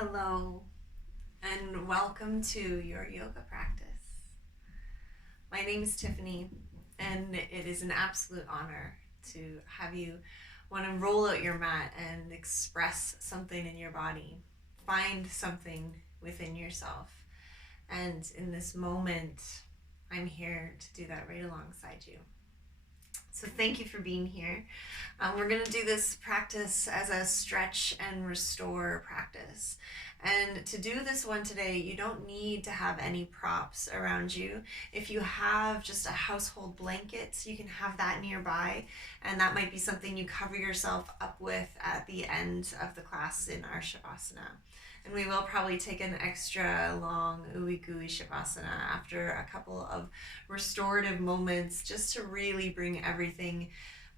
Hello, and welcome to your yoga practice. My name is Tiffany, and it is an absolute honor to have you want to roll out your mat and express something in your body, find something within yourself. And in this moment, I'm here to do that right alongside you. So, thank you for being here. We're going to do this practice as a stretch and restore practice. And to do this one today, you don't need to have any props around you. If you have just a household blanket, you can have that nearby, and that might be something you cover yourself up with at the end of the class in our Shavasana. And we will probably take an extra long Ui Gui Shavasana after a couple of restorative moments just to really bring everything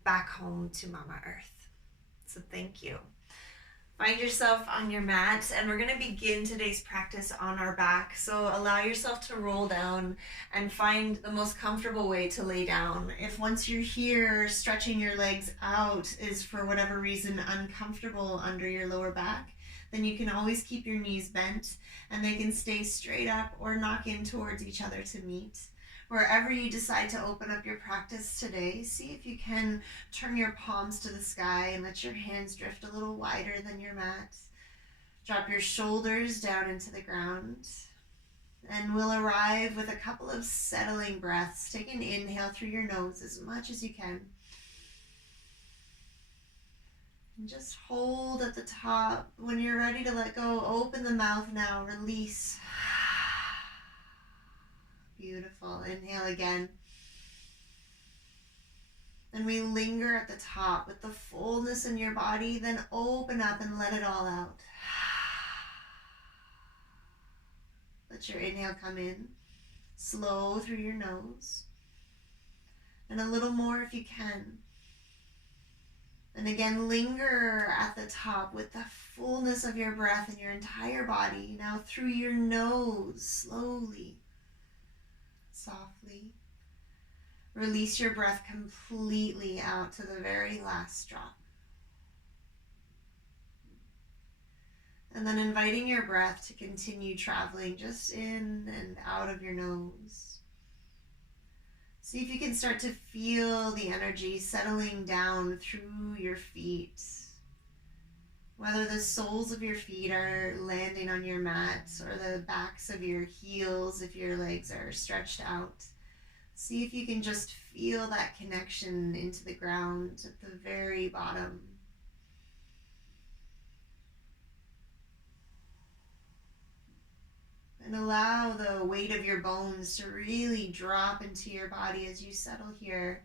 back home to Mama Earth. So thank you. Find yourself on your mat, and we're going to begin today's practice on our back. So allow yourself to roll down and find the most comfortable way to lay down. If once you're here, stretching your legs out is for whatever reason uncomfortable under your lower back, then you can always keep your knees bent and they can stay straight up or knock in towards each other to meet. Wherever you decide to open up your practice today, see if you can turn your palms to the sky and let your hands drift a little wider than your mat. Drop your shoulders down into the ground. And we'll arrive with a couple of settling breaths. Take an inhale through your nose as much as you can. And just hold at the top. When you're ready to let go, open the mouth now, release. Beautiful. Inhale again. And we linger at the top with the fullness in your body, then open up and let it all out. Let your inhale come in, slow through your nose. And a little more if you can. And again, linger at the top with the fullness of your breath in your entire body. Now through your nose, slowly, softly. Release your breath completely out to the very last drop. And then inviting your breath to continue traveling just in and out of your nose. See if you can start to feel the energy settling down through your feet. Whether the soles of your feet are landing on your mat or the backs of your heels if your legs are stretched out. See if you can just feel that connection into the ground at the very bottom. And allow the weight of your bones to really drop into your body as you settle here,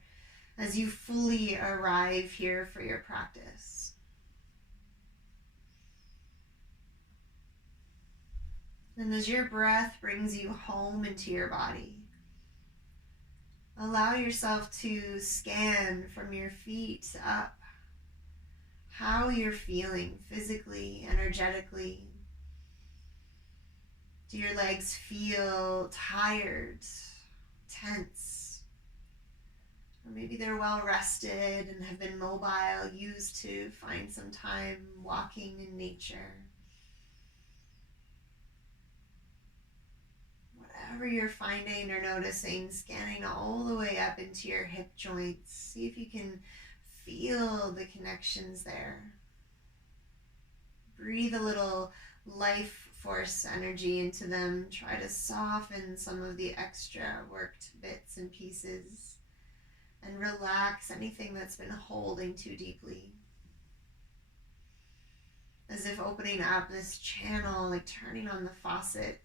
as you fully arrive here for your practice. And as your breath brings you home into your body, allow yourself to scan from your feet up how you're feeling physically, energetically. Do your legs feel tired, tense? Or maybe they're well rested and have been mobile, used to find some time walking in nature. Whatever you're finding or noticing, scanning all the way up into your hip joints. See if you can feel the connections there. Breathe a little life force energy into them. Try to soften some of the extra worked bits and pieces and relax anything that's been holding too deeply. As if opening up this channel, like turning on the faucet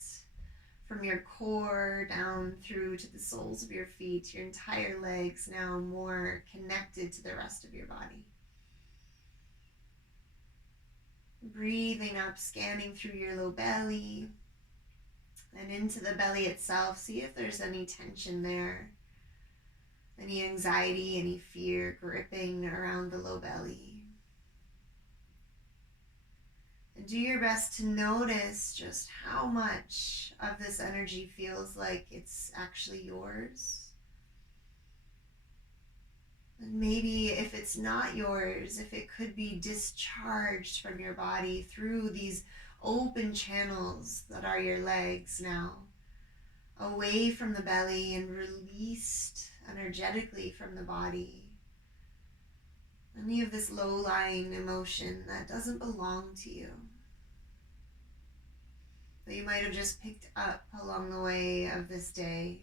from your core down through to the soles of your feet, your entire legs now more connected to the rest of your body. Breathing up, scanning through your low belly and into the belly itself. See if there's any tension there, any anxiety, any fear gripping around the low belly. And do your best to notice just how much of this energy feels like it's actually yours. And maybe if it's not yours, if it could be discharged from your body through these open channels that are your legs now, away from the belly and released energetically from the body. Any of this low-lying emotion that doesn't belong to you, that you might have just picked up along the way of this day,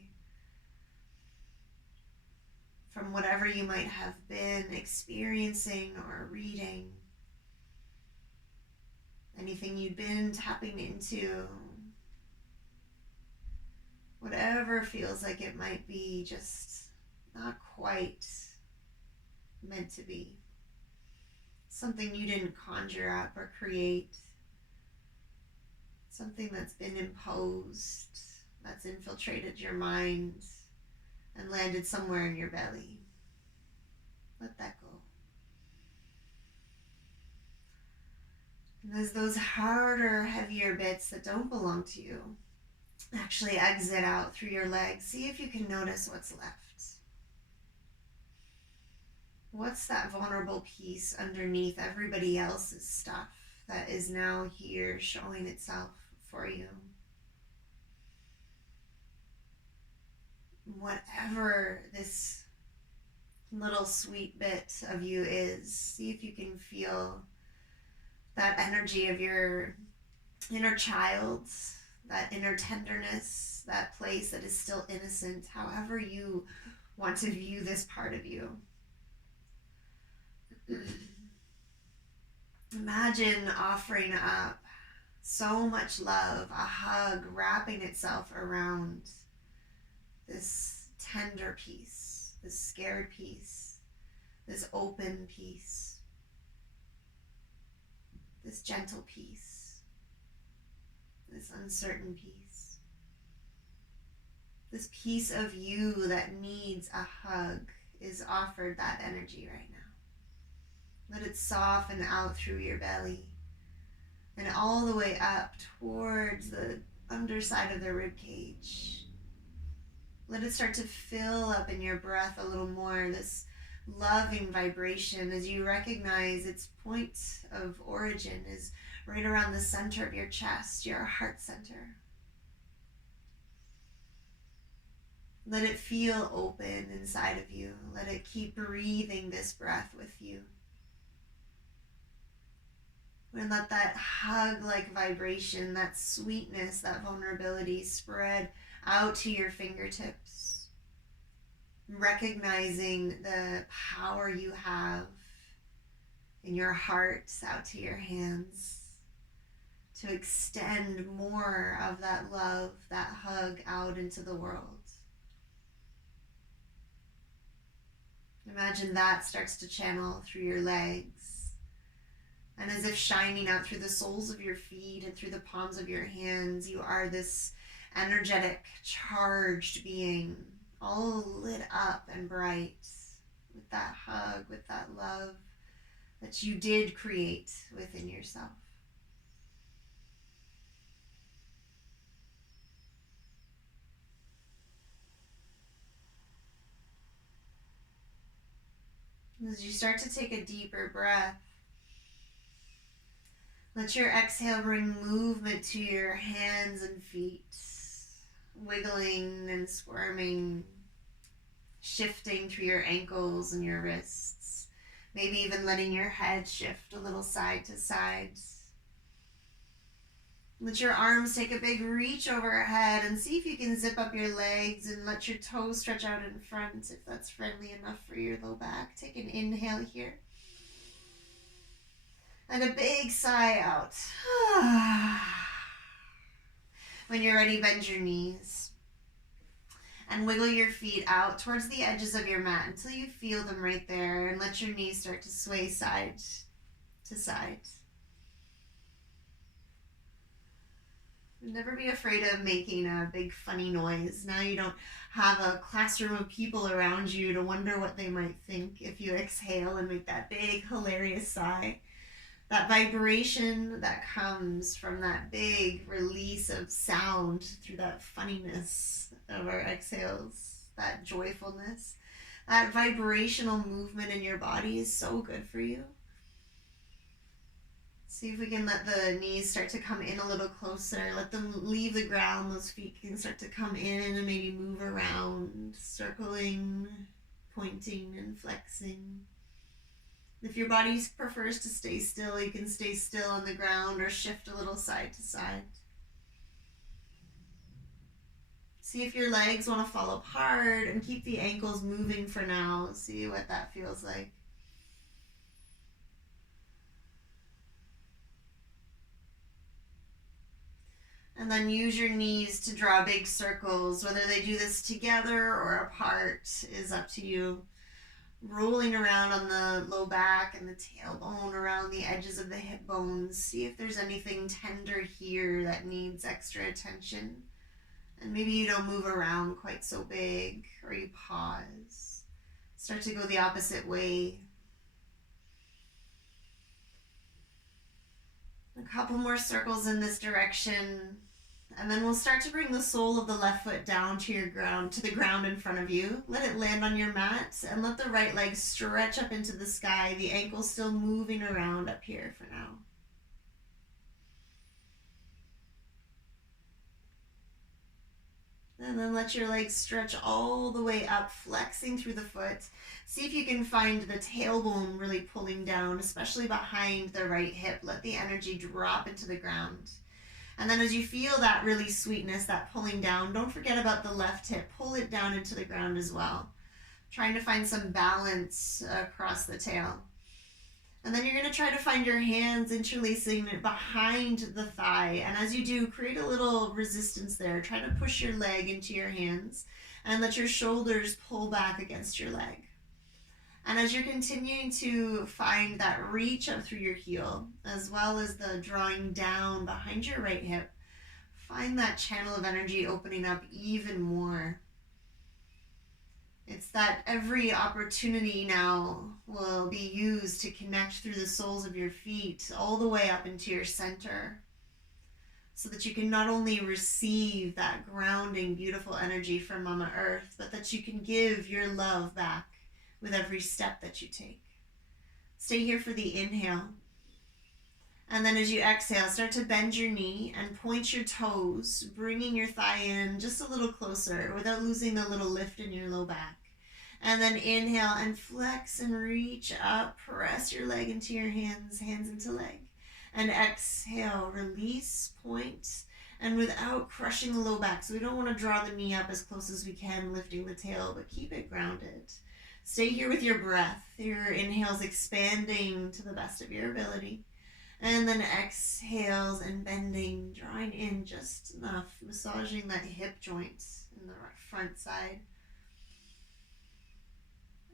from whatever you might have been experiencing or reading, anything you'd been tapping into, whatever feels like it might be just not quite meant to be. Something you didn't conjure up or create. Something that's been imposed, that's infiltrated your mind and landed somewhere in your belly. Let that go. And as those harder, heavier bits that don't belong to you actually exit out through your legs, see if you can notice what's left. What's that vulnerable piece underneath everybody else's stuff that is now here showing itself for you? Whatever this little sweet bit of you is, see if you can feel that energy of your inner child, that inner tenderness, that place that is still innocent, however you want to view this part of you. Imagine offering up so much love, a hug wrapping itself around this tender piece, this scared piece, this open piece, this gentle piece, this uncertain piece, this piece of you that needs a hug is offered that energy right now. Let it soften out through your belly and all the way up towards the underside of the rib cage. Let it start to fill up in your breath a little more, this loving vibration, as you recognize its point of origin is right around the center of your chest, your heart center. Let it feel open inside of you. Let it keep breathing this breath with you. And let that hug-like vibration, that sweetness, that vulnerability spread out to your fingertips. Recognizing the power you have in your heart out to your hands to extend more of that love, that hug out into the world. Imagine that starts to channel through your legs. And as if shining out through the soles of your feet and through the palms of your hands, you are this energetic, charged being, all lit up and bright with that hug, with that love that you did create within yourself. As you start to take a deeper breath, let your exhale bring movement to your hands and feet, wiggling and squirming, shifting through your ankles and your wrists, maybe even letting your head shift a little side to side. Let your arms take a big reach overhead and see if you can zip up your legs and let your toes stretch out in front if that's friendly enough for your low back. Take an inhale here. And a big sigh out. When you're ready, bend your knees. And wiggle your feet out towards the edges of your mat until you feel them right there. And let your knees start to sway side to side. Never be afraid of making a big funny noise. Now you don't have a classroom of people around you to wonder what they might think if you exhale and make that big hilarious sigh. That vibration that comes from that big release of sound through that funniness of our exhales, that joyfulness, that vibrational movement in your body is so good for you. See if we can let the knees start to come in a little closer. Let them leave the ground. Those feet can start to come in and maybe move around, circling, pointing, and flexing. If your body prefers to stay still, you can stay still on the ground or shift a little side to side. See if your legs want to fall apart and keep the ankles moving for now. See what that feels like. And then use your knees to draw big circles. Whether they do this together or apart is up to you. Rolling around on the low back and the tailbone, around the edges of the hip bones. See if there's anything tender here that needs extra attention. And maybe you don't move around quite so big, or you pause. Start to go the opposite way. A couple more circles in this direction. And then we'll start to bring the sole of the left foot down to the ground in front of you. Let it land on your mat and let the right leg stretch up into the sky. The ankle still moving around up here for now. And then let your legs stretch all the way up, flexing through the foot. See if you can find the tailbone really pulling down, especially behind the right hip. Let the energy drop into the ground. And then as you feel that really sweetness, that pulling down, don't forget about the left hip. Pull it down into the ground as well. Trying to find some balance across the tail. And then you're going to try to find your hands interlacing behind the thigh. And as you do, create a little resistance there. Try to push your leg into your hands and let your shoulders pull back against your leg. And as you're continuing to find that reach up through your heel, as well as the drawing down behind your right hip, find that channel of energy opening up even more. It's that every opportunity now will be used to connect through the soles of your feet all the way up into your center, so that you can not only receive that grounding, beautiful energy from Mama Earth, but that you can give your love back with every step that you take. Stay here for the inhale. And then as you exhale, start to bend your knee and point your toes, bringing your thigh in just a little closer without losing the little lift in your low back. And then inhale and flex and reach up. Press your leg into your hands, hands into leg. And exhale, release, point, and without crushing the low back. So we don't want to draw the knee up as close as we can, lifting the tail, but keep it grounded. Stay here with your breath. Your inhales expanding to the best of your ability. And then exhales and bending, drawing in just enough, massaging that hip joint in the front side.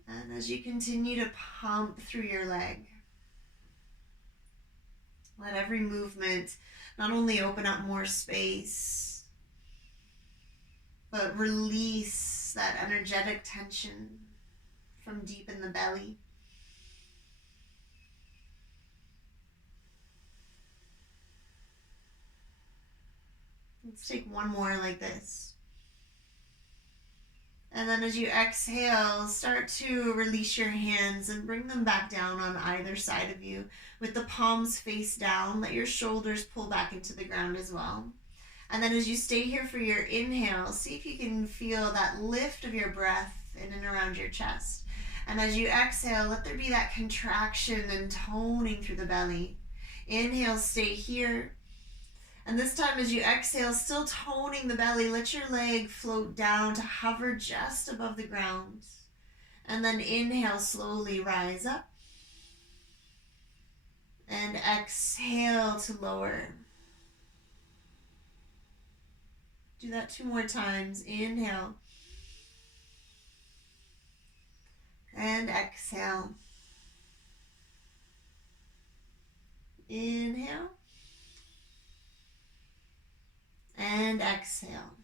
And as you continue to pump through your leg, let every movement not only open up more space, but release that energetic tension from deep in the belly. Let's take one more like this. And then as you exhale, start to release your hands and bring them back down on either side of you with the palms face down. Let your shoulders pull back into the ground as well. And then as you stay here for your inhale, see if you can feel that lift of your breath in and around your chest. And as you exhale, let there be that contraction and toning through the belly. Inhale, stay here. And this time as you exhale, still toning the belly, let your leg float down to hover just above the ground. And then inhale, slowly rise up. And exhale to lower. Do that 2 more times. Inhale. And exhale. Inhale. And exhale.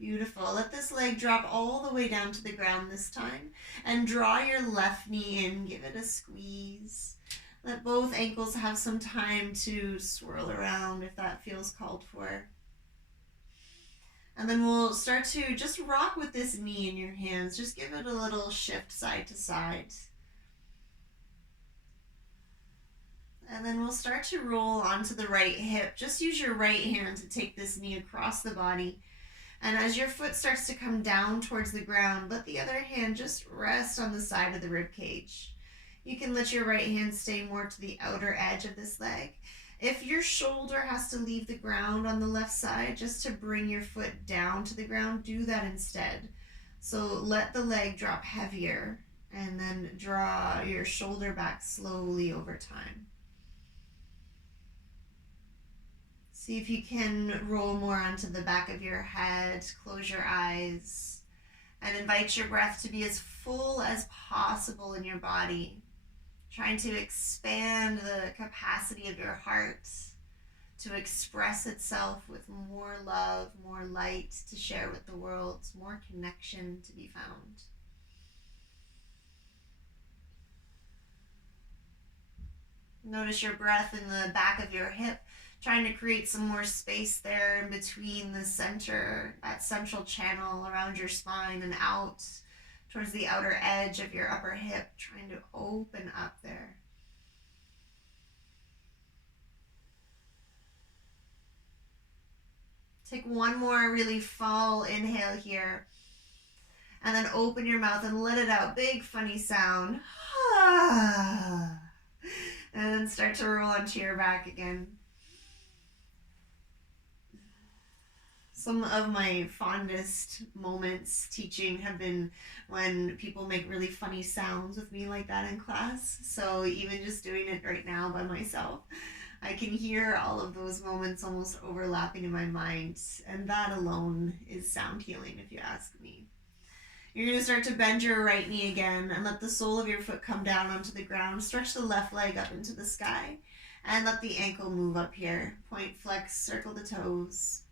Beautiful. Let this leg drop all the way down to the ground this time. And draw your left knee in. Give it a squeeze. Let both ankles have some time to swirl around if that feels called for. And then we'll start to just rock with this knee in your hands. Just give it a little shift side to side. And then we'll start to roll onto the right hip. Just use your right hand to take this knee across the body. And as your foot starts to come down towards the ground, let the other hand just rest on the side of the rib cage. You can let your right hand stay more to the outer edge of this leg. If your shoulder has to leave the ground on the left side just to bring your foot down to the ground, do that instead. So let the leg drop heavier and then draw your shoulder back slowly over time. See if you can roll more onto the back of your head, close your eyes, and invite your breath to be as full as possible in your body, trying to expand the capacity of your heart to express itself with more love, more light to share with the world, more connection to be found. Notice your breath in the back of your hip, trying to create some more space there in between the center, that central channel around your spine and out towards the outer edge of your upper hip, trying to open up there. Take one more really full inhale here. And then open your mouth and let it out. Big funny sound. And then start to roll onto your back again. Some of my fondest moments teaching have been when people make really funny sounds with me like that in class. So even just doing it right now by myself, I can hear all of those moments almost overlapping in my mind. And that alone is sound healing, if you ask me. You're going to start to bend your right knee again and let the sole of your foot come down onto the ground. Stretch the left leg up into the sky and let the ankle move up here. Point, flex, circle the toes.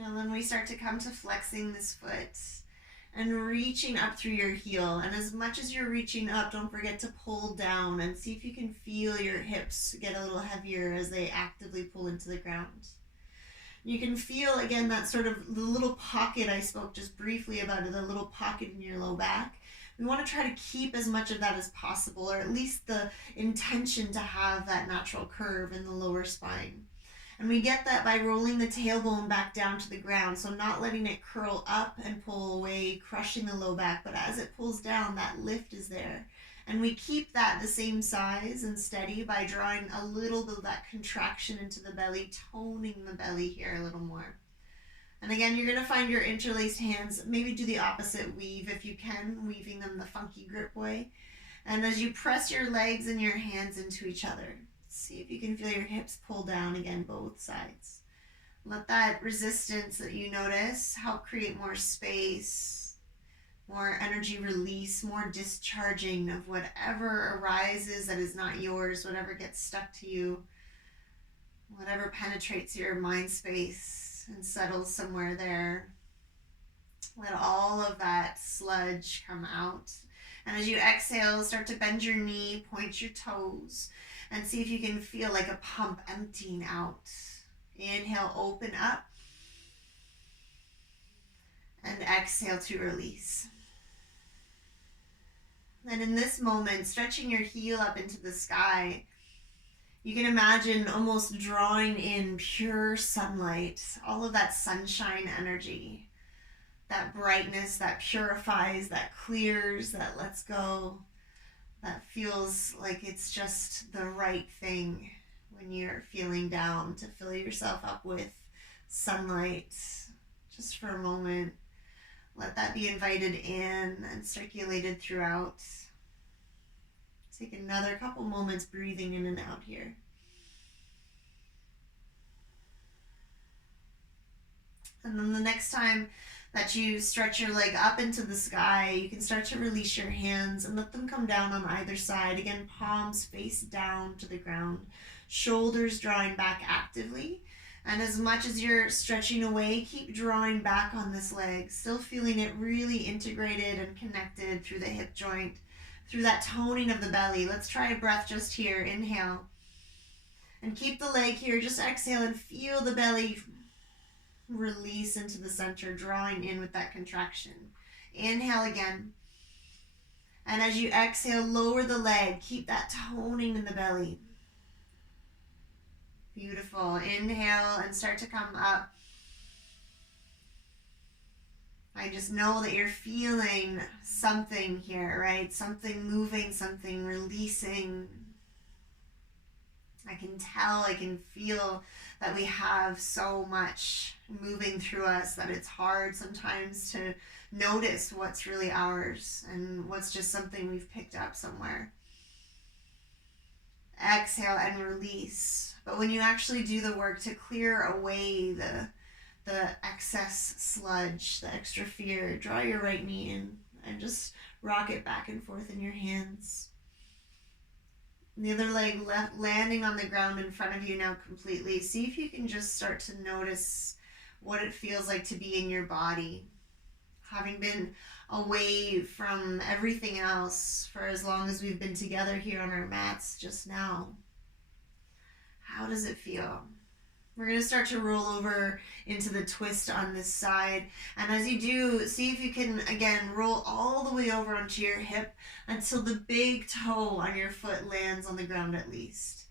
And then we start to come to flexing this foot and reaching up through your heel. And as much as you're reaching up, don't forget to pull down and see if you can feel your hips get a little heavier as they actively pull into the ground. You can feel, again, that sort of the little pocket I spoke just briefly about, the little pocket in your low back. We want to try to keep as much of that as possible, or at least the intention to have that natural curve in the lower spine. And we get that by rolling the tailbone back down to the ground, so not letting it curl up and pull away, crushing the low back, but as it pulls down, that lift is there. And we keep that the same size and steady by drawing a little bit of that contraction into the belly, toning the belly here a little more. And again, you're going to find your interlaced hands, maybe do the opposite weave if you can, weaving them the funky grip way. And as you press your legs and your hands into each other, see if you can feel your hips pull down again, both sides. Let that resistance that you notice help create more space, more energy release, more discharging of whatever arises that is not yours, whatever gets stuck to you, whatever penetrates your mind space and settles somewhere there. Let all of that sludge come out. And as you exhale, start to bend your knee, point your toes, and see if you can feel like a pump emptying out. Inhale, open up. And exhale to release. And in this moment, stretching your heel up into the sky, you can imagine almost drawing in pure sunlight, all of that sunshine energy, that brightness that purifies, that clears, that lets go, that feels like it's just the right thing when you're feeling down, to fill yourself up with sunlight just for a moment. Let that be invited in and circulated throughout. Take another couple moments breathing in and out here. And then the next time that you stretch your leg up into the sky, you can start to release your hands and let them come down on either side. Again, palms face down to the ground, shoulders drawing back actively. And as much as you're stretching away, keep drawing back on this leg, still feeling it really integrated and connected through the hip joint, through that toning of the belly. Let's try a breath just here. Inhale. And keep the leg here. Just exhale and feel the belly release into the center, drawing in with that contraction. Inhale again. And as you exhale, lower the leg. Keep that toning in the belly. Beautiful. Inhale and start to come up. I just know that you're feeling something here, right? Something moving, something releasing. I can tell, I can feel that we have so much moving through us that it's hard sometimes to notice what's really ours and what's just something we've picked up somewhere. Exhale and release. But when you actually do the work to clear away the excess sludge, the extra fear, draw your right knee in and just rock it back and forth in your hands. The other leg landing on the ground in front of you now completely. See if you can just start to notice what it feels like to be in your body. Having been away from everything else for as long as we've been together here on our mats just now. How does it feel? We're going to start to roll over into the twist on this side. And as you do, see if you can, again, roll all the way over onto your hip until the big toe on your foot lands on the ground at least.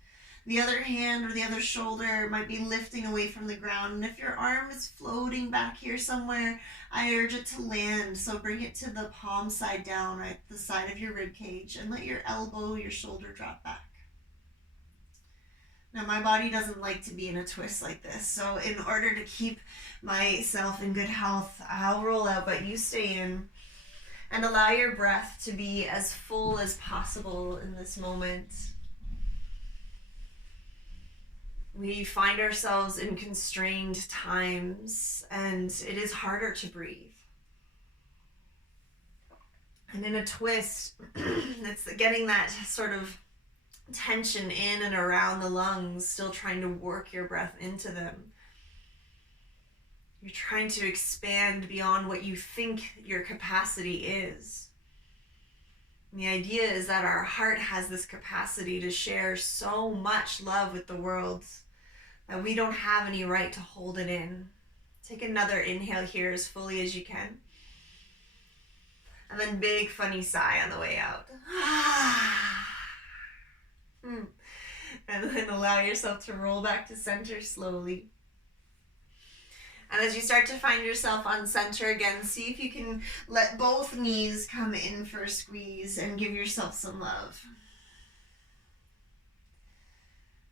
The other hand or the other shoulder might be lifting away from the ground. And if your arm is floating back here somewhere, I urge it to land. So bring it to the palm side down, right, the side of your rib cage, and let your elbow, your shoulder drop back. Now, my body doesn't like to be in a twist like this, so in order to keep myself in good health, I'll roll out, but you stay in and allow your breath to be as full as possible in this moment. We find ourselves in constrained times, and it is harder to breathe. And in a twist, it's getting that sort of tension in and around the lungs, still trying to work your breath into them. You're trying to expand beyond what you think your capacity is. And the idea is that our heart has this capacity to share so much love with the world that we don't have any right to hold it in. Take another inhale here as fully as you can. And then big funny sigh on the way out. And then allow yourself to roll back to center slowly. And as you start to find yourself on center again, see if you can let both knees come in for a squeeze and give yourself some love.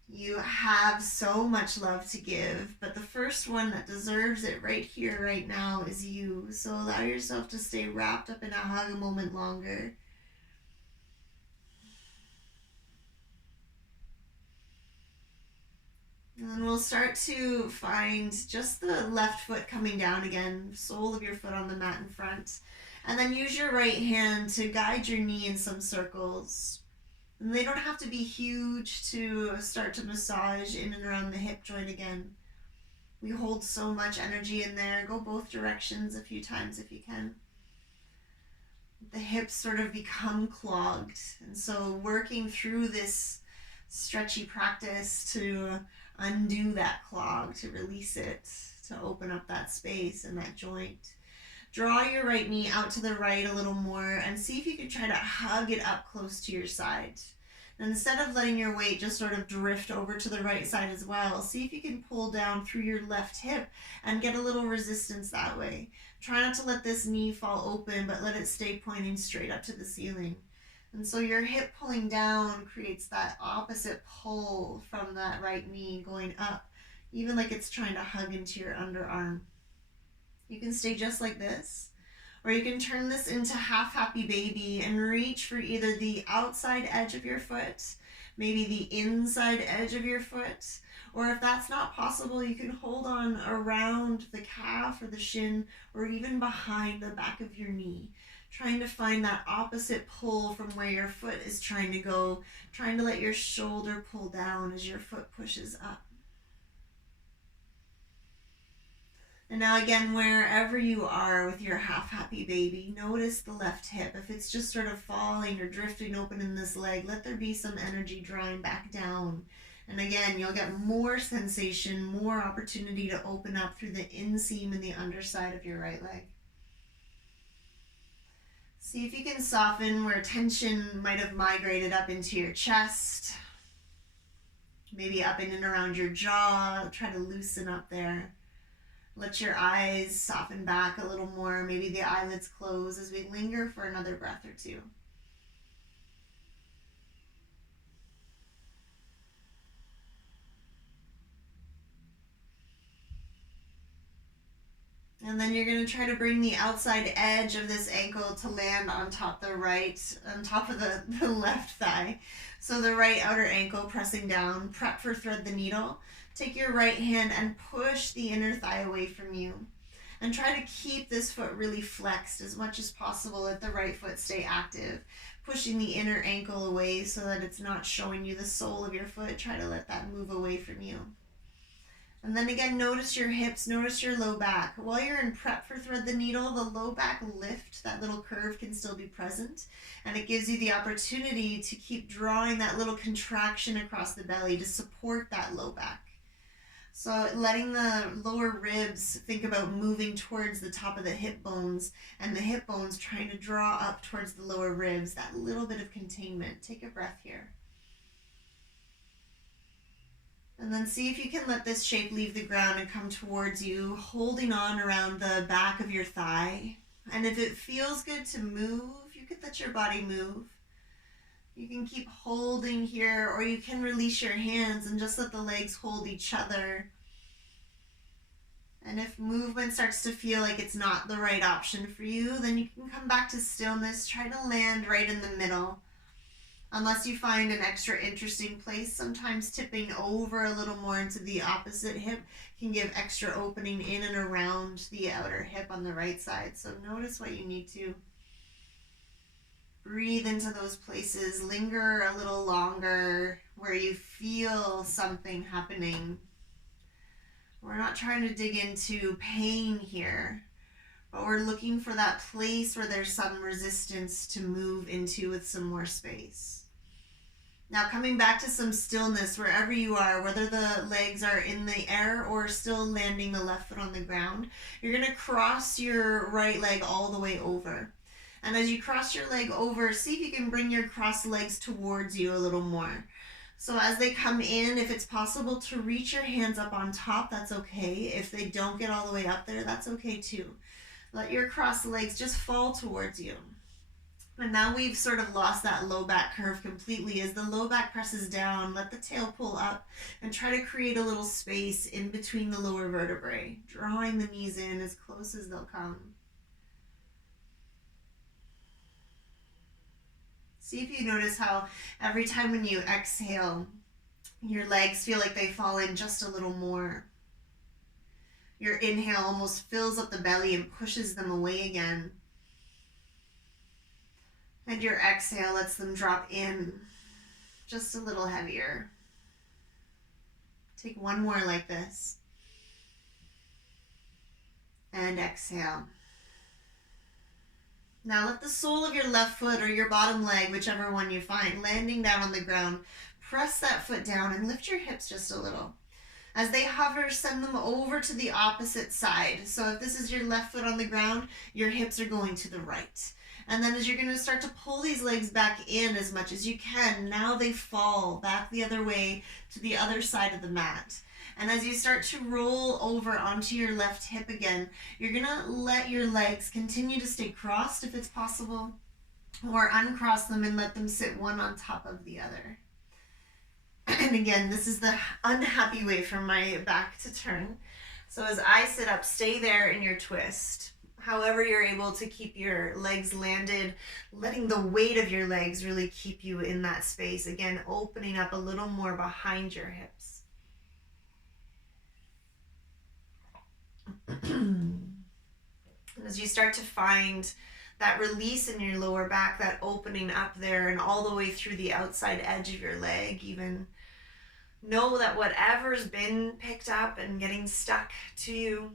You have so much love to give, but the first one that deserves it right here, right now is you. So allow yourself to stay wrapped up in a hug a moment longer. And then we'll start to find just the left foot coming down again, sole of your foot on the mat in front. And then use your right hand to guide your knee in some circles. And they don't have to be huge to start to massage in and around the hip joint again. We hold so much energy in there. Go both directions a few times if you can. The hips sort of become clogged. And so working through this stretchy practice to undo that clog, to release it, to open up that space and that joint. Draw your right knee out to the right a little more and see if you can try to hug it up close to your side. And instead of letting your weight just sort of drift over to the right side as well, see if you can pull down through your left hip and get a little resistance that way. Try not to let this knee fall open, but let it stay pointing straight up to the ceiling. And so your hip pulling down creates that opposite pull from that right knee going up, even like it's trying to hug into your underarm. You can stay just like this, or you can turn this into half happy baby and reach for either the outside edge of your foot, maybe the inside edge of your foot, or if that's not possible, you can hold on around the calf or the shin, or even behind the back of your knee. Trying to find that opposite pull from where your foot is trying to go, trying to let your shoulder pull down as your foot pushes up. And now again, wherever you are with your half happy baby, notice the left hip. If it's just sort of falling or drifting open in this leg, let there be some energy drawing back down. And again, you'll get more sensation, more opportunity to open up through the inseam and the underside of your right leg. See if you can soften where tension might have migrated up into your chest, maybe up in and around your jaw. Try to loosen up there. Let your eyes soften back a little more. Maybe the eyelids close as we linger for another breath or two. And then you're going to try to bring the outside edge of this ankle to land on top of the left thigh. So the right outer ankle pressing down. Prep for thread the needle. Take your right hand and push the inner thigh away from you. And try to keep this foot really flexed as much as possible. Let the right foot stay active. Pushing the inner ankle away so that it's not showing you the sole of your foot. Try to let that move away from you. And then again, notice your hips, notice your low back. While you're in prep for thread the needle, the low back lift, that little curve can still be present. And it gives you the opportunity to keep drawing that little contraction across the belly to support that low back. So letting the lower ribs think about moving towards the top of the hip bones, and the hip bones trying to draw up towards the lower ribs, that little bit of containment. Take a breath here. And then see if you can let this shape leave the ground and come towards you, holding on around the back of your thigh. And if it feels good to move, you could let your body move. You can keep holding here, or you can release your hands and just let the legs hold each other. And if movement starts to feel like it's not the right option for you, then you can come back to stillness. Try to land right in the middle. Unless you find an extra interesting place, sometimes tipping over a little more into the opposite hip can give extra opening in and around the outer hip on the right side. So notice what you need to. Breathe into those places. Linger a little longer where you feel something happening. We're not trying to dig into pain here, but we're looking for that place where there's some resistance to move into with some more space. Now coming back to some stillness wherever you are, whether the legs are in the air or still landing the left foot on the ground, you're going to cross your right leg all the way over. And as you cross your leg over, see if you can bring your crossed legs towards you a little more. So as they come in, if it's possible to reach your hands up on top, that's okay. If they don't get all the way up there, that's okay too. Let your crossed legs just fall towards you. And now we've sort of lost that low back curve completely. As the low back presses down, let the tail pull up and try to create a little space in between the lower vertebrae, drawing the knees in as close as they'll come. See if you notice how every time when you exhale, your legs feel like they fall in just a little more. Your inhale almost fills up the belly and pushes them away again. And your exhale lets them drop in just a little heavier. Take one more like this. And exhale. Now let the sole of your left foot or your bottom leg, whichever one you find, landing down on the ground. Press that foot down and lift your hips just a little. As they hover, send them over to the opposite side. So if this is your left foot on the ground, your hips are going to the right. And then as you're going to start to pull these legs back in as much as you can, now they fall back the other way to the other side of the mat. And as you start to roll over onto your left hip again, you're going to let your legs continue to stay crossed if it's possible, or uncross them and let them sit one on top of the other. And again, this is the unhappy way for my back to turn. So as I sit up, stay there in your twist. However you're able to keep your legs landed, letting the weight of your legs really keep you in that space. Again, opening up a little more behind your hips. As you start to find that release in your lower back, that opening up there and all the way through the outside edge of your leg, even know that whatever's been picked up and getting stuck to you,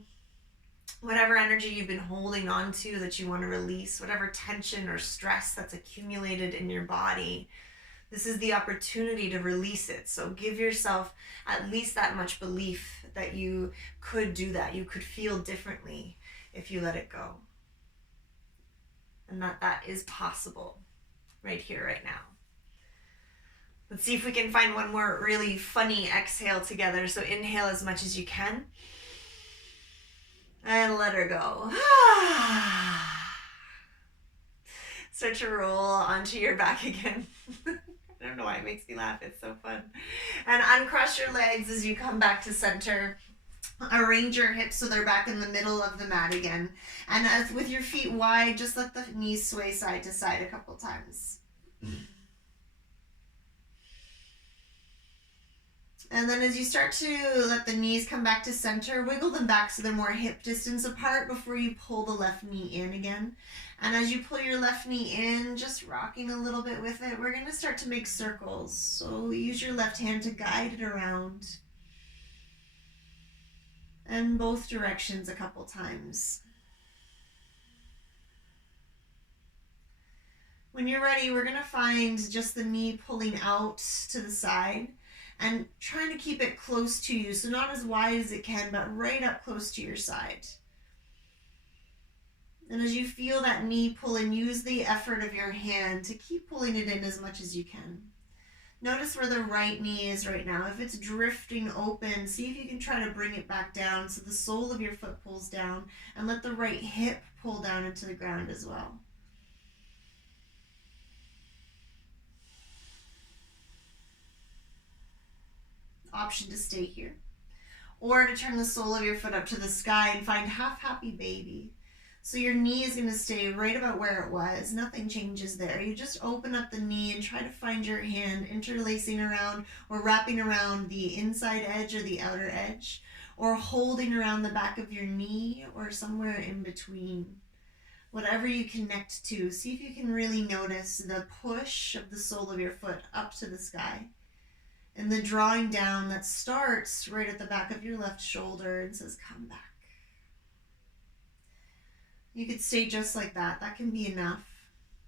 whatever energy you've been holding on to that you want to release, whatever tension or stress that's accumulated in your body, this is the opportunity to release it. So give yourself at least that much belief that you could do that. You could feel differently if you let it go. and that is possible right here, right now. Let's see if we can find one more really funny exhale together. So inhale as much as you can. And let her go. Start to roll onto your back again. I don't know why it makes me laugh. It's so fun. And uncross your legs as you come back to center. Arrange your hips so they're back in the middle of the mat again. And as with your feet wide, just let the knees sway side to side a couple times. And then as you start to let the knees come back to center, wiggle them back so they're more hip distance apart before you pull the left knee in again. And as you pull your left knee in, just rocking a little bit with it, we're going to start to make circles. So use your left hand to guide it around. And both directions a couple times. When you're ready, we're going to find just the knee pulling out to the side and trying to keep it close to you. So not as wide as it can, but right up close to your side. And as you feel that knee pull in, use the effort of your hand to keep pulling it in as much as you can. Notice where the right knee is right now. If it's drifting open, see if you can try to bring it back down so the sole of your foot pulls down, and let the right hip pull down into the ground as well. Option to stay here, or to turn the sole of your foot up to the sky and find half happy baby. So your knee is going to stay right about where it was. Nothing changes there. You just open up the knee and try to find your hand interlacing around or wrapping around the inside edge or the outer edge, or holding around the back of your knee or somewhere in between. Whatever you connect to, see if you can really notice the push of the sole of your foot up to the sky. And the drawing down that starts right at the back of your left shoulder and says, come back. You could stay just like that. That can be enough.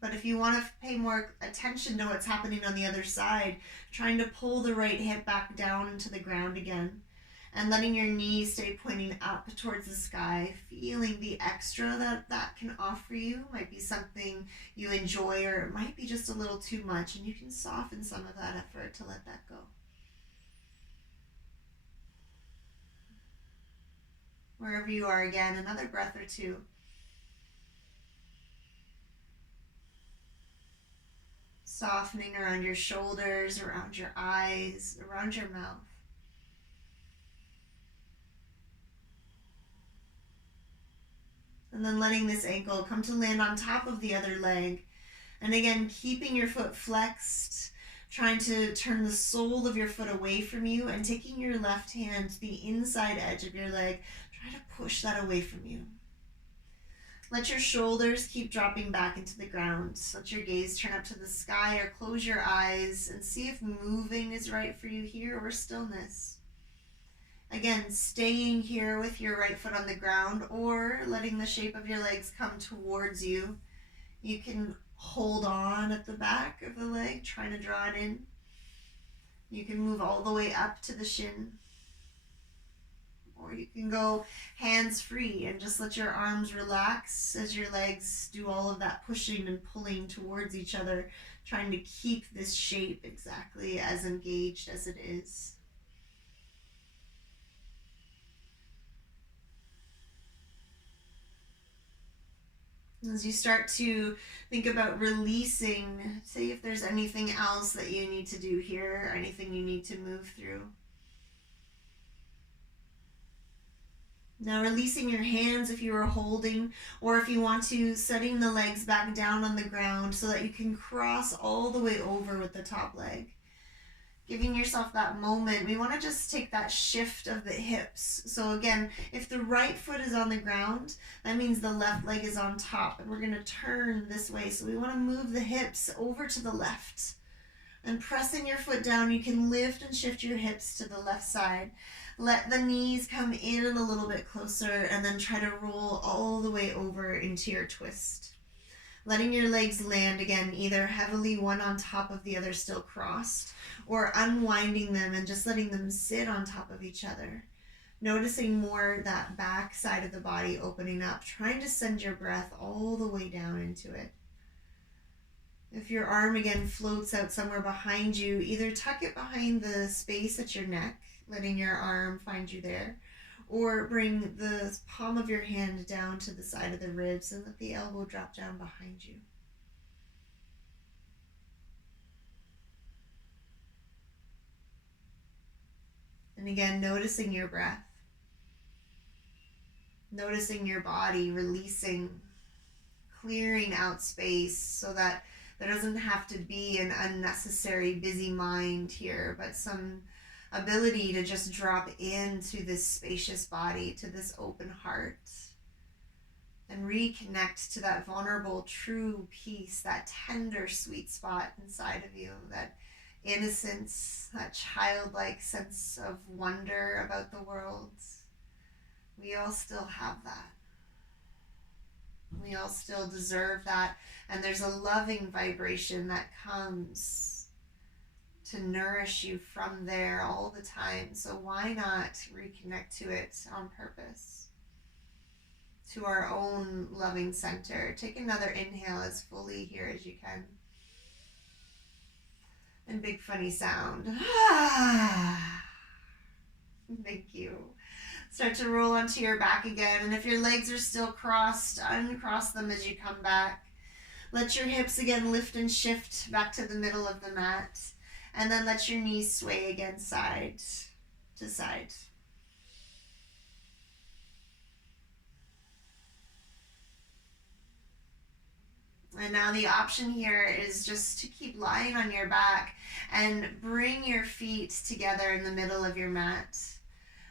But if you want to pay more attention to what's happening on the other side, trying to pull the right hip back down into the ground again and letting your knees stay pointing up towards the sky, feeling the extra that can offer you. Might be something you enjoy, or it might be just a little too much, and you can soften some of that effort to let that go. Wherever you are, again, another breath or two. Softening around your shoulders, around your eyes, around your mouth. And then letting this ankle come to land on top of the other leg. And again, keeping your foot flexed, trying to turn the sole of your foot away from you and taking your left hand to the inside edge of your leg. Try to push that away from you. Let your shoulders keep dropping back into the ground. Let your gaze turn up to the sky or close your eyes and see if moving is right for you here or stillness. Again, staying here with your right foot on the ground or letting the shape of your legs come towards you. You can hold on at the back of the leg, trying to draw it in. You can move all the way up to the shin. Or you can go hands free and just let your arms relax as your legs do all of that pushing and pulling towards each other, trying to keep this shape exactly as engaged as it is. As you start to think about releasing, say if there's anything else that you need to do here, or anything you need to move through. Now releasing your hands if you are holding, or if you want to, setting the legs back down on the ground so that you can cross all the way over with the top leg. Giving yourself that moment. We want to just take that shift of the hips. So again, if the right foot is on the ground, that means the left leg is on top, and we're going to turn this way. So we want to move the hips over to the left. And pressing your foot down, you can lift and shift your hips to the left side. Let the knees come in a little bit closer, and then try to roll all the way over into your twist. Letting your legs land again, either heavily one on top of the other still crossed, or unwinding them and just letting them sit on top of each other. Noticing more that back side of the body opening up, trying to send your breath all the way down into it. If your arm again floats out somewhere behind you, either tuck it behind the space at your neck, letting your arm find you there, or bring the palm of your hand down to the side of the ribs and let the elbow drop down behind you. And again, noticing your breath, noticing your body releasing, clearing out space so that there doesn't have to be an unnecessary busy mind here, but some ability to just drop into this spacious body, to this open heart, and reconnect to that vulnerable, true peace, that tender, sweet spot inside of you, that innocence, that childlike sense of wonder about the world. We all still have that. We all still deserve that. And there's a loving vibration that comes to nourish you from there all the time. So why not reconnect to it on purpose? To our own loving center. Take another inhale as fully here as you can. And big funny sound. Thank you. Start to roll onto your back again. And if your legs are still crossed, uncross them as you come back. Let your hips again lift and shift back to the middle of the mat. And then let your knees sway again side to side. And now the option here is just to keep lying on your back and bring your feet together in the middle of your mat.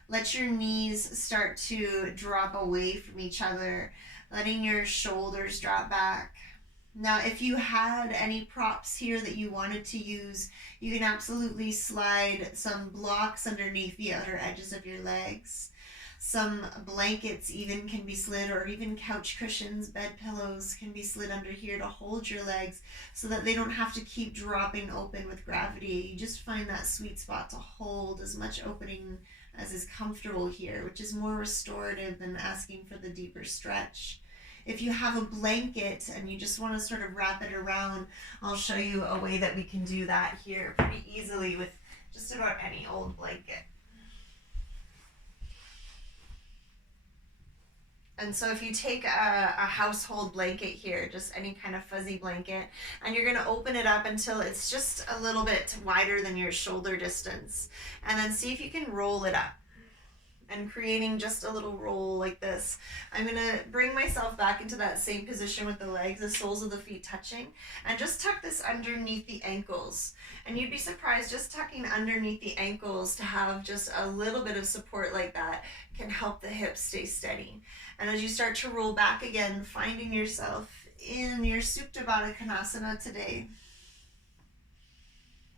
Let your knees start to drop away from each other, letting your shoulders drop back. Now, if you had any props here that you wanted to use, you can absolutely slide some blocks underneath the outer edges of your legs. Some blankets even can be slid, or even couch cushions, bed pillows can be slid under here to hold your legs so that they don't have to keep dropping open with gravity. You just find that sweet spot to hold as much opening as is comfortable here, which is more restorative than asking for the deeper stretch. If you have a blanket and you just want to sort of wrap it around, I'll show you a way that we can do that here pretty easily with just about any old blanket. And so if you take a household blanket here, just any kind of fuzzy blanket, and you're going to open it up until it's just a little bit wider than your shoulder distance. And then see if you can roll it up. And creating just a little roll like this. I'm going to bring myself back into that same position with the legs, the soles of the feet touching, and just tuck this underneath the ankles. And you'd be surprised, just tucking underneath the ankles to have just a little bit of support like that can help the hips stay steady. And as you start to roll back again, finding yourself in your Supta Baddha Konasana today.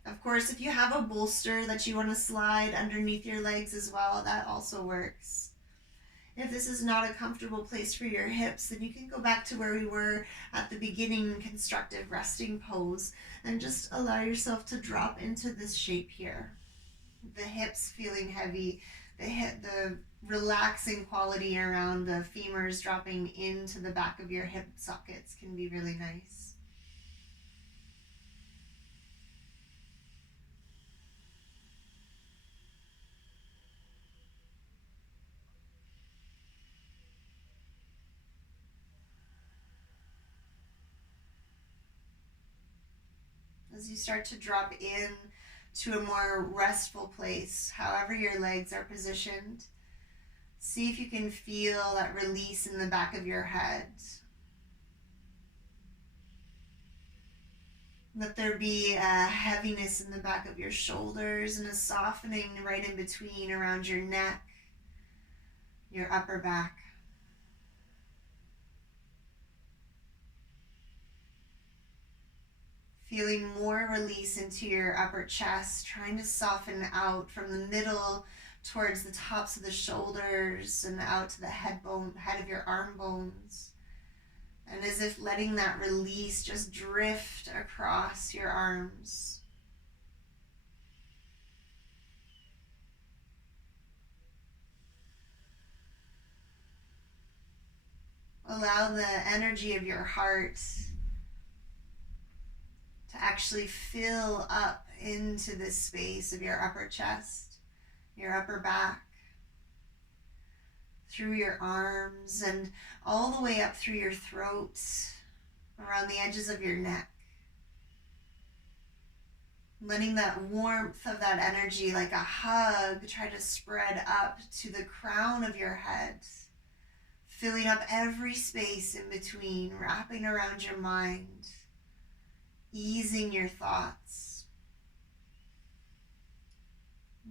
Of course, if you have a bolster that you want to slide underneath your legs as well, that also works. If this is not a comfortable place for your hips, then you can go back to where we were at the beginning, constructive resting pose, and just allow yourself to drop into this shape here. The hips feeling heavy, the relaxing quality around the femurs dropping into the back of your hip sockets can be really nice. As you start to drop in to a more restful place, however your legs are positioned, see if you can feel that release in the back of your head. Let there be a heaviness in the back of your shoulders and a softening right in between around your neck, your upper back. Feeling more release into your upper chest, trying to soften out from the middle towards the tops of the shoulders and out to the head of your arm bones. And as if letting that release just drift across your arms. Allow the energy of your heart to actually fill up into this space of your upper chest, your upper back, through your arms, and all the way up through your throat, around the edges of your neck. Letting that warmth of that energy, like a hug, try to spread up to the crown of your head, filling up every space in between, wrapping around your mind, easing your thoughts,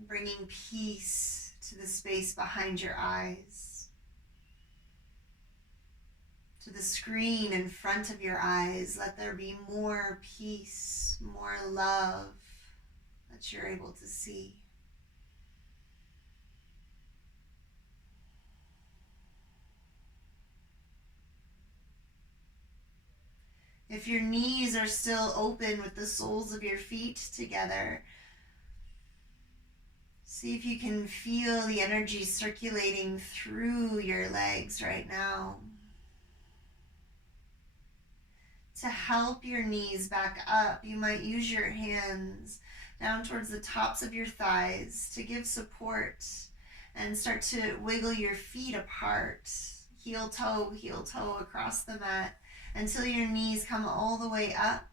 bringing peace to the space behind your eyes, to the screen in front of your eyes. Let there be more peace, more love that you're able to see. If your knees are still open with the soles of your feet together, see if you can feel the energy circulating through your legs right now. To help your knees back up, you might use your hands down towards the tops of your thighs to give support and start to wiggle your feet apart, heel toe across the mat until your knees come all the way up,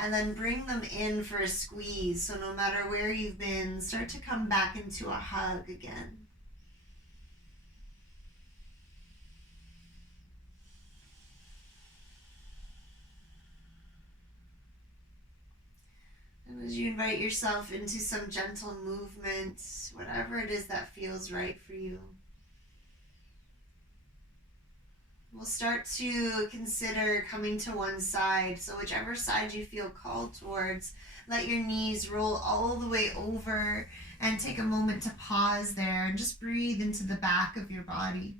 and then bring them in for a squeeze. So no matter where you've been, start to come back into a hug again. And as you invite yourself into some gentle movement, whatever it is that feels right for you, we'll start to consider coming to one side. So whichever side you feel called towards, let your knees roll all the way over and take a moment to pause there and just breathe into the back of your body.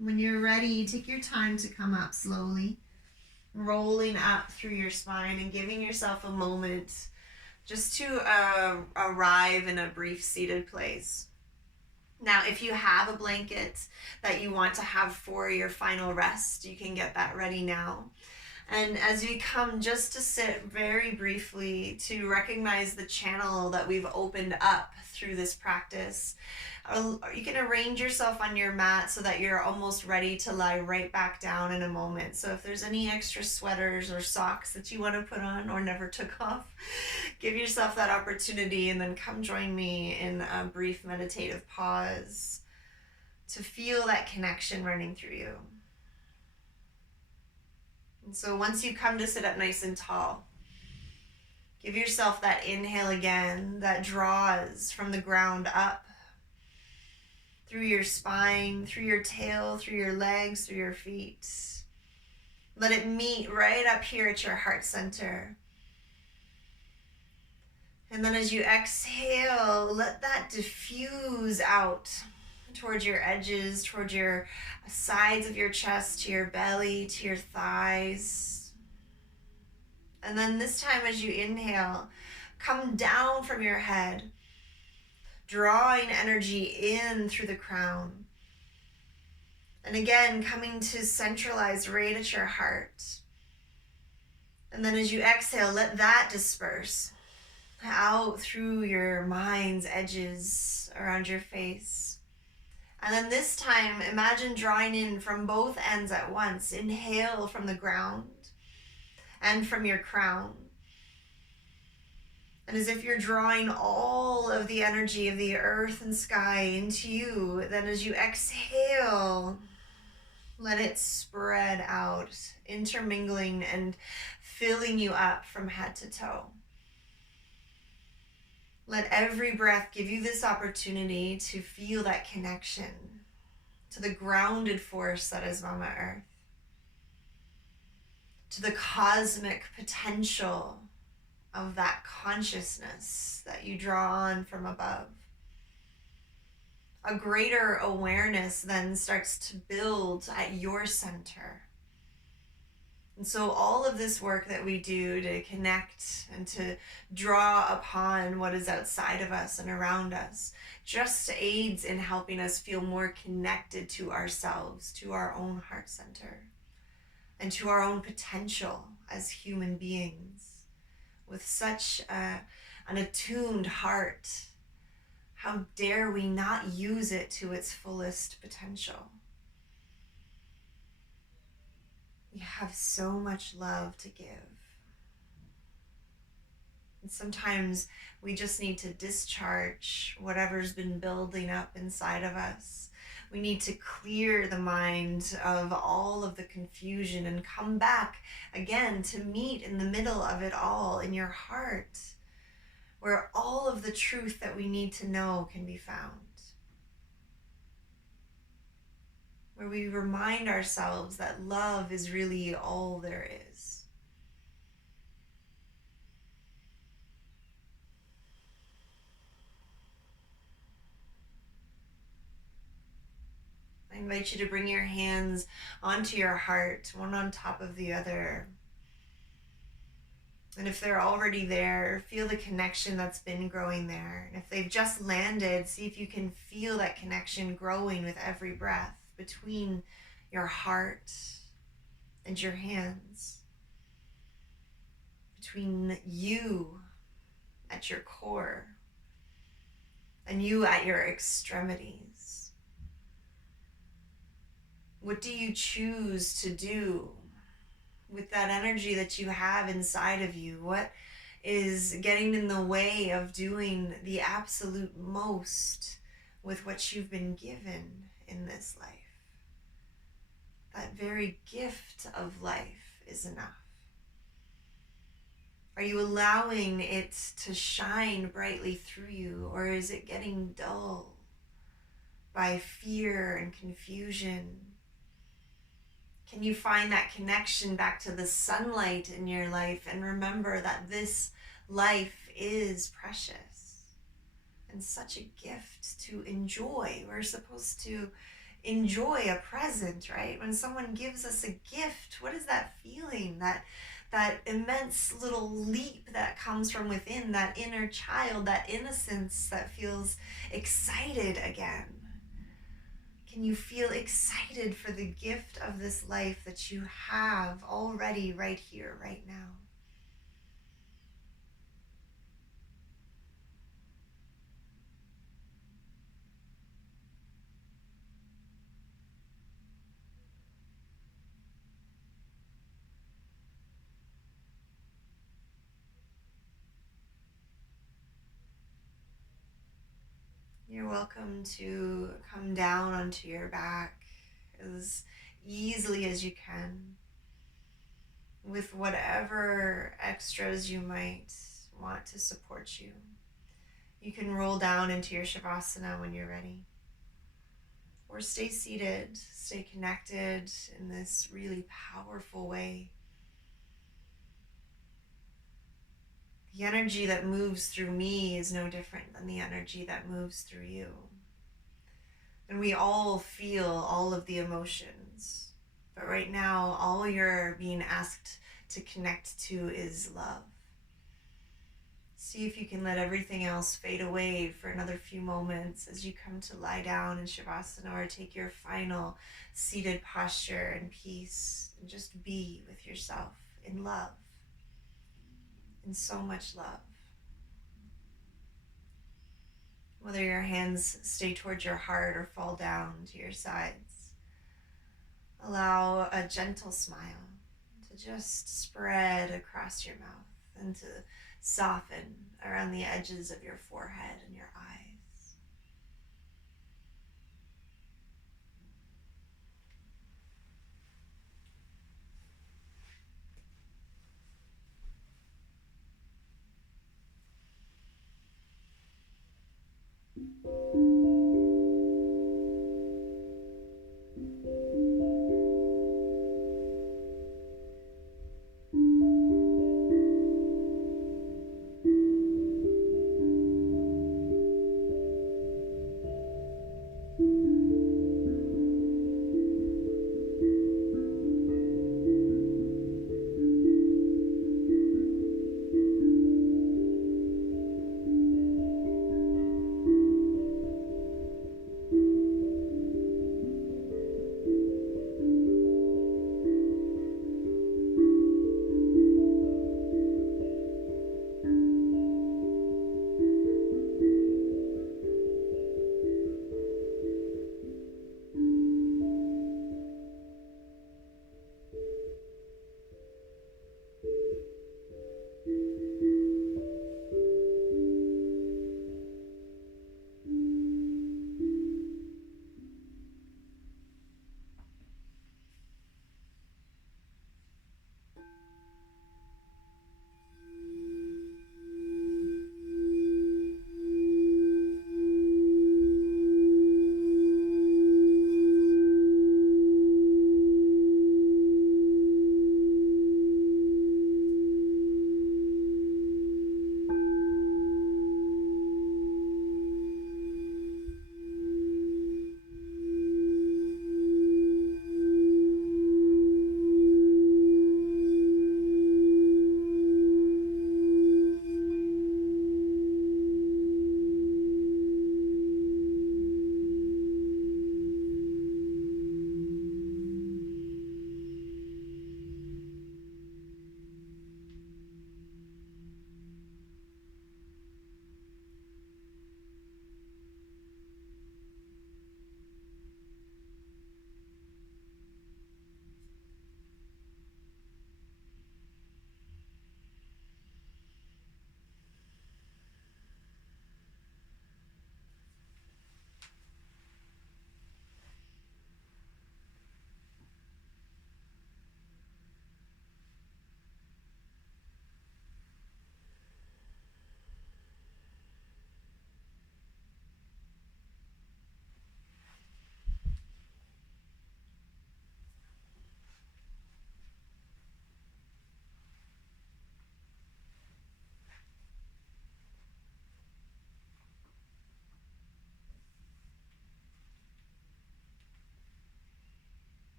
When you're ready, take your time to come up slowly, rolling up through your spine and giving yourself a moment just to arrive in a brief seated place. Now, if you have a blanket that you want to have for your final rest, you can get that ready now. And as we come just to sit very briefly to recognize the channel that we've opened up through this practice, you can arrange yourself on your mat so that you're almost ready to lie right back down in a moment. So if there's any extra sweaters or socks that you want to put on or never took off, give yourself that opportunity and then come join me in a brief meditative pause to feel that connection running through you. And so once you come to sit up nice and tall, give yourself that inhale again that draws from the ground up, through your spine, through your tail, through your legs, through your feet. Let it meet right up here at your heart center. And then as you exhale, let that diffuse out towards your edges, towards your sides of your chest, to your belly, to your thighs. And then this time as you inhale, come down from your head, drawing energy in through the crown. And again, coming to centralize right at your heart. And then as you exhale, let that disperse out through your mind's edges around your face. And then this time, imagine drawing in from both ends at once. Inhale from the ground and from your crown. And as if you're drawing all of the energy of the earth and sky into you, then as you exhale, let it spread out, intermingling and filling you up from head to toe. Let every breath give you this opportunity to feel that connection to the grounded force that is Mama Earth, to the cosmic potential of that consciousness that you draw on from above. A greater awareness then starts to build at your center. And so all of this work that we do to connect and to draw upon what is outside of us and around us just aids in helping us feel more connected to ourselves, to our own heart center, and to our own potential as human beings. With such an attuned heart, how dare we not use it to its fullest potential? We have so much love to give. And sometimes we just need to discharge whatever's been building up inside of us. We need to clear the mind of all of the confusion and come back again to meet in the middle of it all in your heart, where all of the truth that we need to know can be found. Where we remind ourselves that love is really all there is. I invite you to bring your hands onto your heart, one on top of the other. And if they're already there, feel the connection that's been growing there. And if they've just landed, see if you can feel that connection growing with every breath between your heart and your hands, between you at your core and you at your extremities. What do you choose to do with that energy that you have inside of you? What is getting in the way of doing the absolute most with what you've been given in this life? That very gift of life is enough. Are you allowing it to shine brightly through you, or is it getting dull by fear and confusion? Can you find that connection back to the sunlight in your life and remember that this life is precious and such a gift to enjoy? We're supposed to enjoy a present, right? When someone gives us a gift, what is that feeling? That immense little leap that comes from within, that inner child, that innocence that feels excited again. Can you feel excited for the gift of this life that you have already right here, right now? You're welcome to come down onto your back as easily as you can, with whatever extras you might want to support you. You can roll down into your Shavasana when you're ready. Or stay seated, stay connected in this really powerful way. The energy that moves through me is no different than the energy that moves through you. And we all feel all of the emotions. But right now, all you're being asked to connect to is love. See if you can let everything else fade away for another few moments as you come to lie down in Shavasana or take your final seated posture in peace and just be with yourself in love, in so much love. Whether your hands stay towards your heart or fall down to your sides, allow a gentle smile to just spread across your mouth and to soften around the edges of your forehead and your eyes.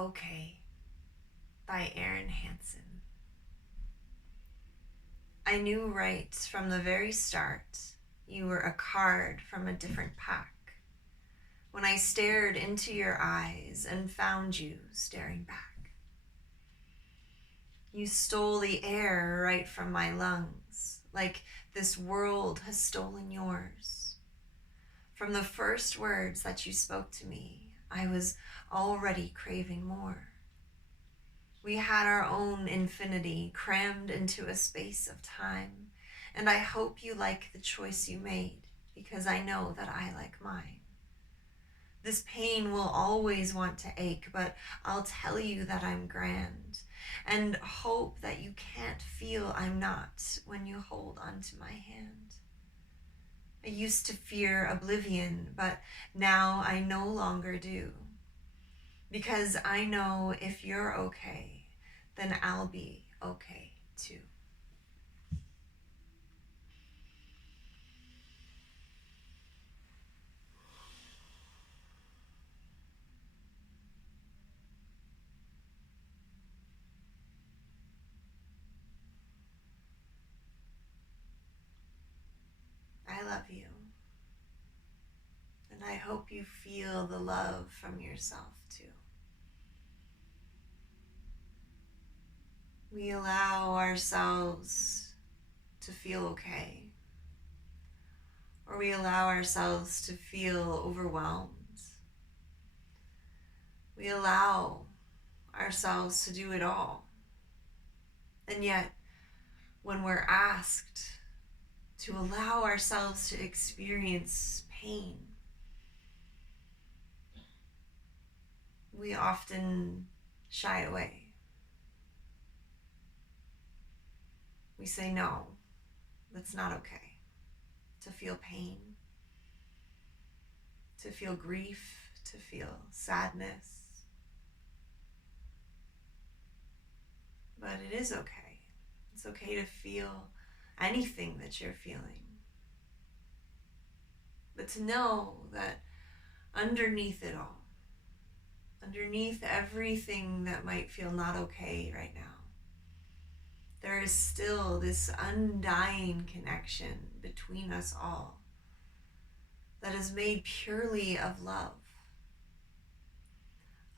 Okay by Aaron Hansen. I knew right from the very start you were a card from a different pack when I stared into your eyes and found you staring back. You stole the air right from my lungs, like this world has stolen yours. From the first words that you spoke to me, I was already craving more. We had our own infinity crammed into a space of time, and I hope you like the choice you made, because I know that I like mine. This pain will always want to ache, but I'll tell you that I'm grand, and hope that you can't feel I'm not when you hold onto my hand. I used to fear oblivion, but now I no longer do. Because I know if you're okay, then I'll be okay too. I love you. And I hope you feel the love from yourself too. We allow ourselves to feel okay, or we allow ourselves to feel overwhelmed. We allow ourselves to do it all. And yet, when we're asked to allow ourselves to experience pain, we often shy away. We say, no, that's not okay. To feel pain, to feel grief, to feel sadness. But it is okay. It's okay to feel anything that you're feeling. But to know that underneath it all, underneath everything that might feel not okay right now, there is still this undying connection between us all that is made purely of love,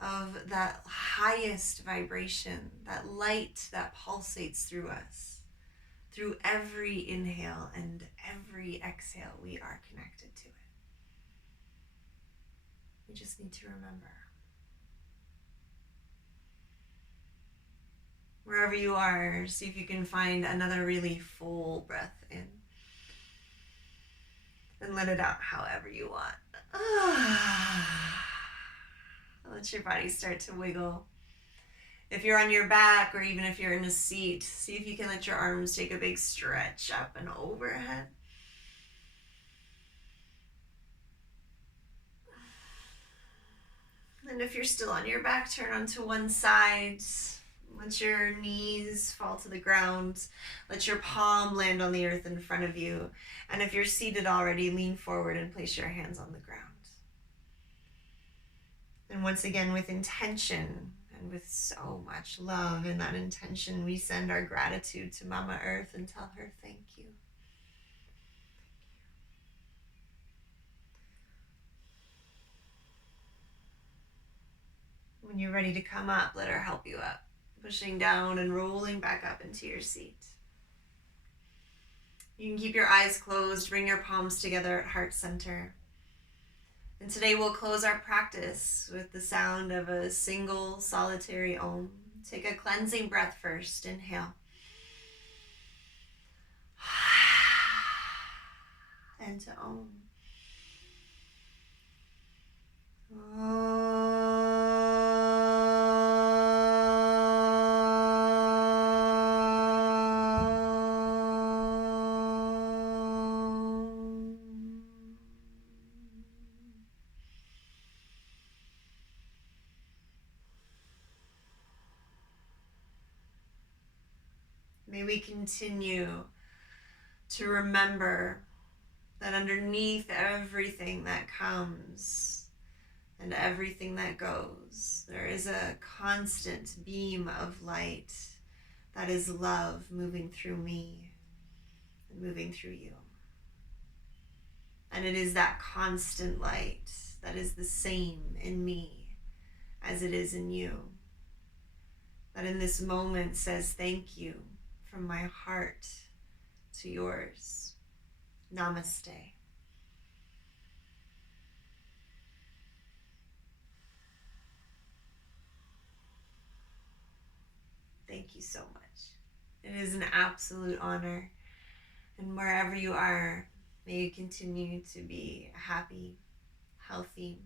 of that highest vibration, that light that pulsates through us. Through every inhale and every exhale, we are connected to it. We just need to remember. Wherever you are, see if you can find another really full breath in. And let it out however you want. Let your body start to wiggle. If you're on your back or even if you're in a seat, see if you can let your arms take a big stretch up and overhead. And if you're still on your back, turn onto one side. Let your knees fall to the ground. Let your palm land on the earth in front of you. And if you're seated already, lean forward and place your hands on the ground. And once again, with intention and with so much love in that intention, we send our gratitude to Mama Earth and tell her thank you. When you're ready to come up, let her help you up, pushing down and rolling back up into your seat. You can keep your eyes closed, bring your palms together at heart center. And today we'll close our practice with the sound of a single solitary Om. Take a cleansing breath first. Inhale. And to Om. May we continue to remember that underneath everything that comes and everything that goes. There is a constant beam of light that is love moving through me and moving through you. And it is that constant light that is the same in me as it is in you, that in this moment says thank you from my heart to yours. Namaste. Thank you so much. It is an absolute honor. And wherever you are, may you continue to be happy, healthy,